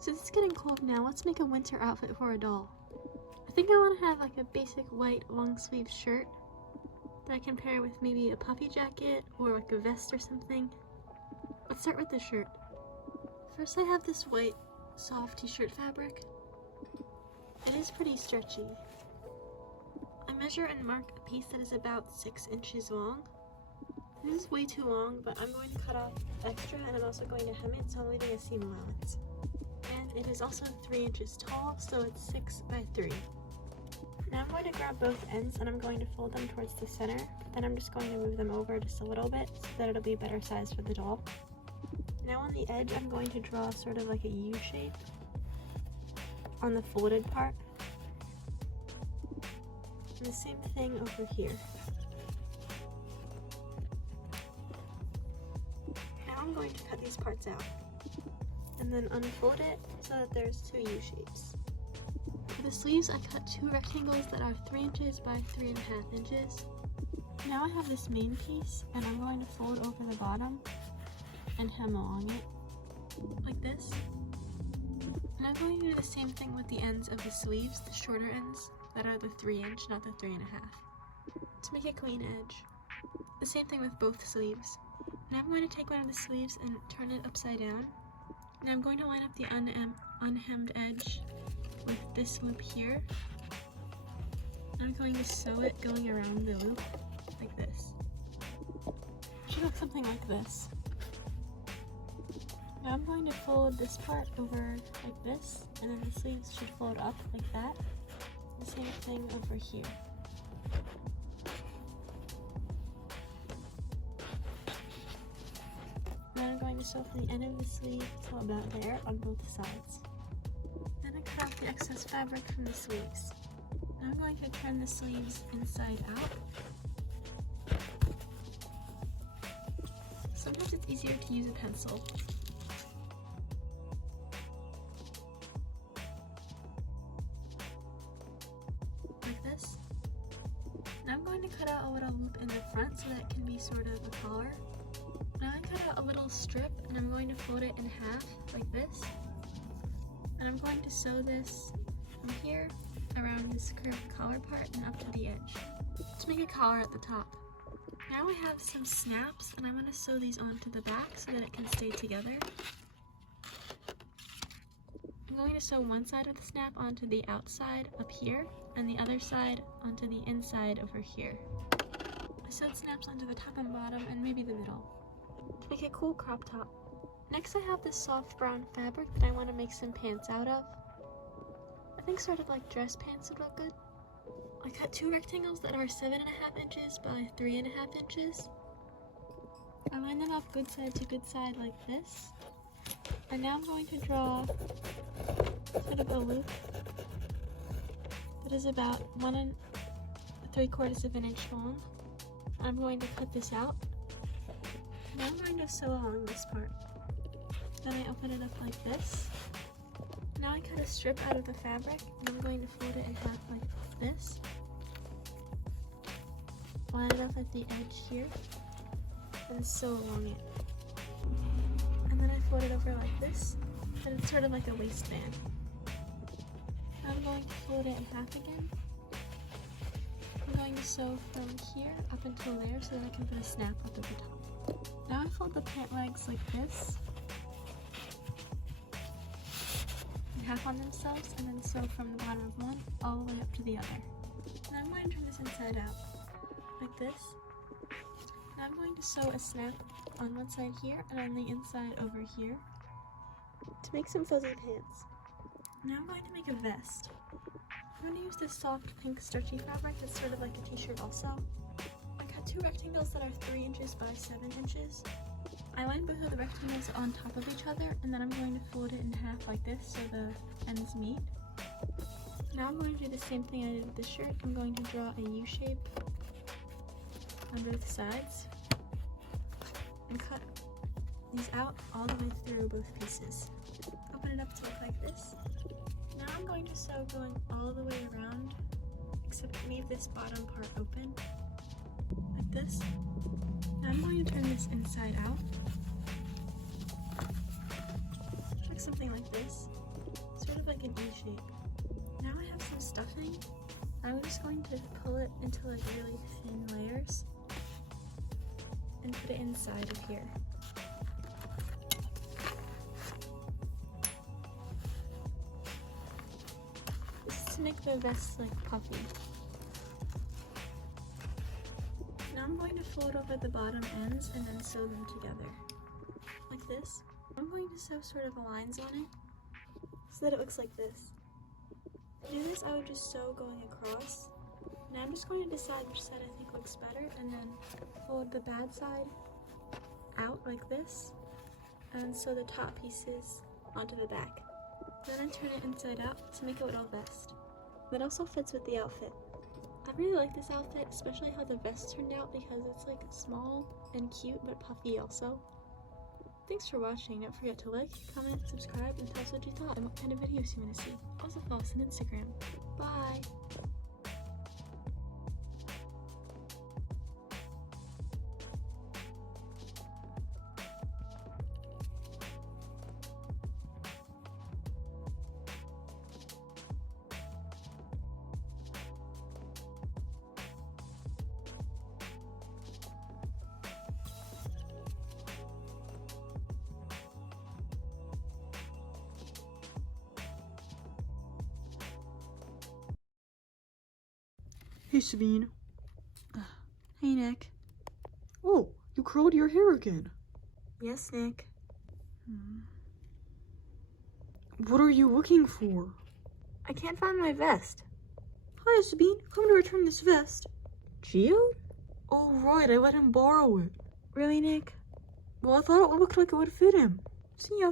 So it's getting cold now. Let's make a winter outfit for a doll. I think I want to have like a basic white long sleeve shirt that I can pair with maybe a puffy jacket or like a vest or something. Let's start with the shirt. First I have this white soft t-shirt fabric. It is pretty stretchy. I measure and mark a piece that is about 6 inches long. This is way too long, but I'm going to cut off extra and I'm also going to hem it, so I'm leaving a seam allowance. And it is also 3 inches tall, so it's 6 by 3. Now I'm going to grab both ends and I'm going to fold them towards the center, but then I'm just going to move them over just a little bit so that it'll be better size for the doll. Now on the edge, I'm going to draw sort of like a U shape on the folded part. And the same thing over here. Now I'm going to cut these parts out and then unfold it so that there's 2 U shapes. For the sleeves, I cut 2 rectangles that are 3 inches by 3.5 inches. Now I have this main piece and I'm going to fold over the bottom and hem along it, like this. And I'm going to do the same thing with the ends of the sleeves, the shorter ends, that are the 3 inch, not the 3.5, to make a clean edge. The same thing with both sleeves. Now I'm going to take one of the sleeves and turn it upside down. Now I'm going to line up the unhemmed edge with this loop here. I'm going to sew it going around the loop like this. It should look something like this. Now I'm going to fold this part over like this, and then the sleeves should fold up like that. The same thing over here. Now I'm going to sew from the end of the sleeve to about there on both sides. Then I cut off the excess fabric from the sleeves. Now I'm going to turn the sleeves inside out. Sometimes it's easier to use a pencil. Like this. Now I'm going to cut out a little loop in the front so that it can be sort of a collar. Now I cut out a little strip and I'm going to fold it in half like this. And I'm going to sew this from here around this curved collar part and up to the edge to make a collar at the top. Now I have some snaps and I'm going to sew these onto the back so that it can stay together. I'm going to sew one side of the snap onto the outside up here and the other side onto the inside over here. I sewed snaps onto the top and bottom and maybe the middle to make a cool crop top. Next I have this soft brown fabric that I want to make some pants out of. I think sort of like dress pants would look good. I cut 2 rectangles that are 7.5 inches by 3.5 inches. I line them up good side to good side like this. And now I'm going to draw sort of a loop that is about 1 3/4 of an inch long. I'm going to cut this out. Now I'm going to sew along this part. Then I open it up like this. Now I cut a strip out of the fabric and I'm going to fold it in half like this. Line it up at the edge here and sew along it. And then I fold it over like this, and it's sort of like a waistband. Now I'm going to fold it in half again. I'm going to sew from here up until there so that I can put a snap up at the top. Now I fold the pant legs like this, in half on themselves, and then sew from the bottom of one all the way up to the other. And I'm going to turn this inside out, like this. Now I'm going to sew a snap on one side here and on the inside over here to make some fuzzy pants. Now I'm going to make a vest. I'm going to use this soft pink stretchy fabric that's sort of like a t-shirt also. I cut 2 rectangles that are 3 inches by 7 inches. I line both of the rectangles on top of each other and then I'm going to fold it in half like this so the ends meet. Now I'm going to do the same thing I did with the shirt. I'm going to draw a U shape on both sides and cut these out all the way through both pieces. Open it up to look like this. Now I'm going to sew going all the way around, except leave this bottom part open, like this. Now I'm going to turn this inside out, like something like this. sort of like an E shape. Now I have some stuffing. I'm just going to pull it into like really thin layers and put it inside of here. This is to make the vest like puffy. Now I'm going to fold over the bottom ends and then sew them together. Like this. I'm going to sew sort of lines on it so that it looks like this. To do this, I would just sew going across. Now I'm just going to decide which side I think looks better and then fold the bad side out like this and sew the top pieces onto the back. Then I turn it inside out to make a little vest. That also fits with the outfit. I really like this outfit, especially how the vest turned out because it's like small and cute but puffy also. Thanks for watching. Don't forget to like, comment, subscribe, and tell us what you thought and what kind of videos you want to see. Also follow us on Instagram. Bye! Hey, Sabine. Hey, Nick. Oh, you curled your hair again. Yes, Nick. What are you looking for? I can't find my vest. Hi, Sabine. Come to return this vest. Geode? Oh, right. I let him borrow it. Really, Nick? Well, I thought it looked like it would fit him. See ya.